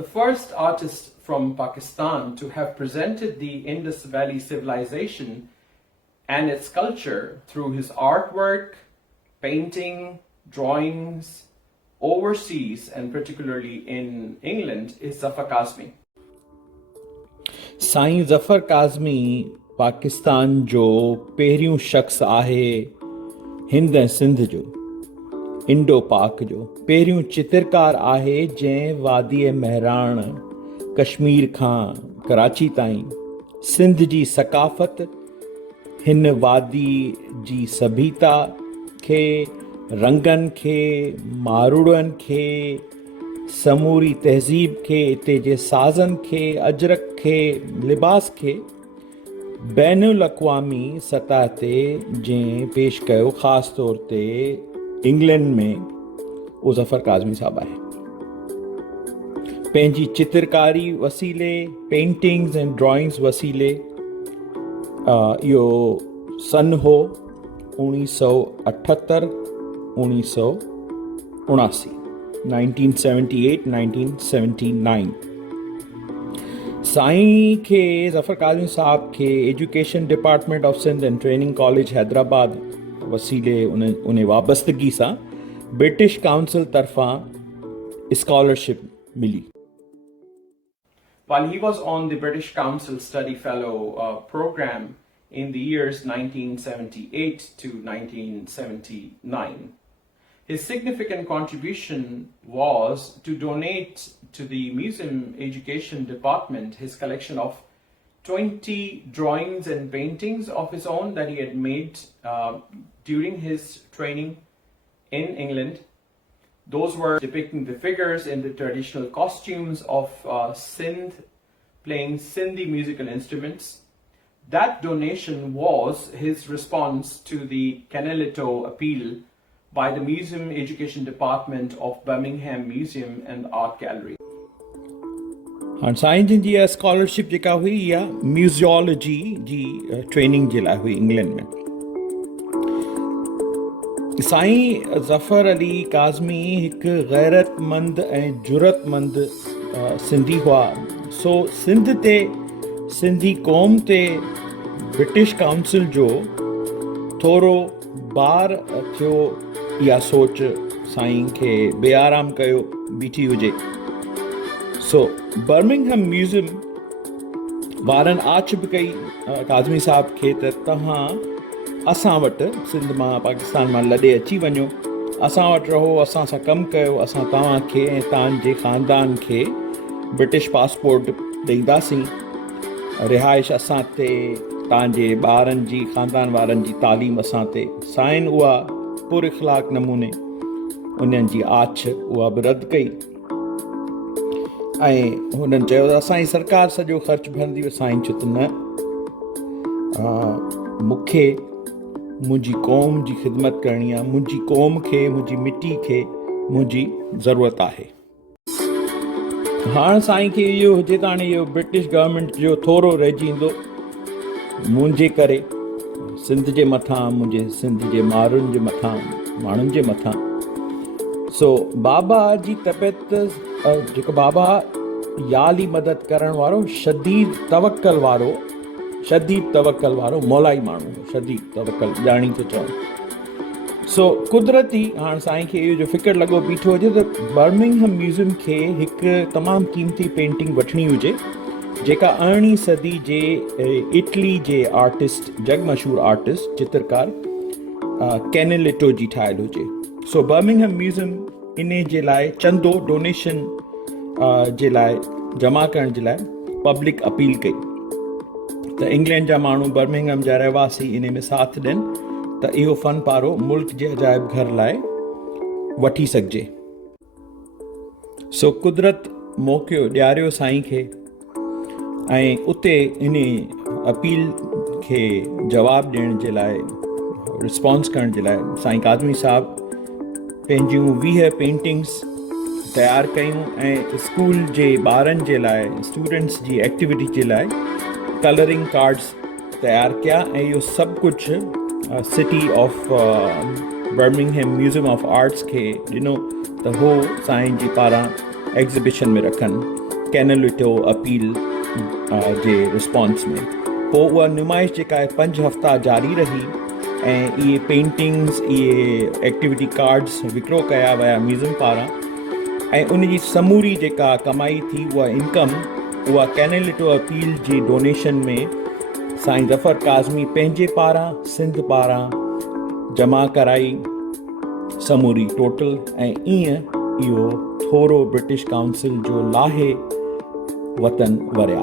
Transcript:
the first artist from Pakistan to have presented the Indus Valley civilization and its culture through his artwork, painting, drawings, overseas and particularly in England is Zafar Kazmi. Sai ज़फ़र काज़मी पाकिस्तान जो पहिरियों शख़्स आहे हिंद ऐं सिंध जो इंडो पाक जो पहिरियों चित्रकार आहे जंहिं वादी महराण कश्मीर खां कराची ताईं सिंध जी सकाफ़त हिन वादी जी सभ्यता खे रंगनि खे मारूड़नि खे समूरी तहज़ीब खे इते जे साज़नि खे अजरक खे लिबास खे बैनुल अक़वामी सतह ते जंहिं पेश कयो ख़ासि तौर ते इंग्लैंड में उहो ज़फ़र काज़मी साहबु आहे पंहिंजी चित्रकारी वसीले पेंटिंग्स एंड ड्राइंग्स वसीले इहो सन हो 1978 1979 1978-1979 साईं खे ज़फ़र काज़मी साहब खे education department of Sindh and training college Hyderabad वसीले उन वाबस्तगी सां ब्रिटिश काउंसिल तरफ़ां स्कॉलरशिप मिली. While he was on the British Council Study Fellow program in the years 1978 to 1979, his significant contribution was to donate to the Museum Education Department his collection of 20 drawings and paintings of his own that he had made during his training in England. Those were depicting the figures in the traditional costumes of Sindh, playing Sindhi musical instruments. That donation was his response to the Canelito appeal by the Museum Education Department of Birmingham Museum and Art Gallery. हाणे साईं जिन जी स्कॉलरशिप जेका हुई इहा म्यूज़ियोलॉजी जी ट्रेनिंग जे लाइ हुई इंग्लैंड में. साईं ज़फ़र अली काज़मी हिकु गैरतमंद ऐं जुरतमंद सिंधी हुआ. सो सिंध ते सिंधी क़ौम ते ब्रिटिश काउंसिल जो थोरो बार थियो इहा सोच साईं खे बेआराम कयो बीठी हुजे. सो बर्मिंघम म्यूज़ियम वारनि आछ बि कई काज़मी साहब खे त तव्हां असां वटि सिंध मां पाकिस्तान मां लॾे अची वञो, असां वटि रहो, असां सां कमु कयो, असां तव्हांखे ऐं तव्हांजे ख़ानदान खे ब्रिटिश पासपोर्ट ॾींदासीं, रिहाइश असां ते, तव्हांजे ॿारनि जी ख़ानदान वारनि जी तालीम असां ते. साईं उहा पुर इख़लाक़ नमूने उन्हनि जी आछ उहा बि रद्द कई ऐं हुननि चयो त असांजी सरकार सॼो ख़र्च भरंदी. साईं चयो त न, मूंखे मुंहिंजी क़ौम जी ख़िदमत करणी आहे, मुंहिंजी क़ौम खे, मुंहिंजी मिटी खे मुंहिंजी ज़रूरत आहे. हाणे साईं खे इहो हुजे त हाणे इहो ब्रिटिश गवर्नमेंट जो थोरो रहिजी ईंदो मुंहिंजे करे सिंध जे मथां, मुंहिंजे सिंध जे माण्हुनि जे मथां, माण्हुनि जे मथां. सो बाबा जी तबियत जेको बाबा याली मदद करण वारो शदीद तवक्कल वारो मौलाई माण्हू, शदीद तवक्कल ॼाणी थो चवां. सो कुदरती हाणे साईं खे इहो जो फ़िक्र लॻो बीठो हुजे त बर्मिंघम म्यूज़ियम खे हिकु तमामु क़ीमती पेंटिंग वठणी हुजे जेका 18वीं सदी जे इटली जे आर्टिस्ट, जग मशहूर आर्टिस्ट चित्रकार कैनेलिटो जी ठाहियल हुजे. सो बर्मिंघम म्यूज़ियम इन जे लाइ चंदो डोनेशन जे लाइ जमा करण जे लाइ पब्लिक अपील कई त इंग्लैंड जा माण्हू बर्मिंघम जा रहवासी इन में साथ ॾियनि त इहो फ़न पारो मुल्क जे अजाइब घर लाइ वठी सघिजे. सो कुदरत मौक़ियो ॾियारियो साईं खे ऐं उते इन अपील खे जवाबु ॾियण जे लाइ, रिस्पॉन्स करण जे लाइ साईं काज़मी साहब पंहिंजूं 20 पेंटिंग्स तयारु कयूं ऐं स्कूल जे ॿारनि जे लाइ, स्टूडेंट्स जी एक्टिविटी जे लाइ कलरिंग कार्ड्स तयारु कया ऐं इहो सभु कुझु city of Birmingham museum of arts खे ॾिनो त हो साईं जी पारां एग्ज़िबिशन में रखनि. कैनलिटो अपील जे रिस्पॉन्स में। पोइ उहा नुमाइश जेका आहे 5 हफ़्ता जारी रही ऐं इहे पेंटिंग्स, इहे एक्टिविटी कार्ड्स विकिरो कया विया म्यूज़ियम पारां ऐं उन जी समूरी जेका कमाई थी उहा इनकम उहा कैनलिटो अपील जी डोनेशन में साईं ज़फ़र काज़मी पंहिंजे पारां सिंध पारां जमा कराई समूरी टोटल ऐं ईअं इहो थोरो ब्रिटिश काउंसिल जो लाहे वतन वरिया।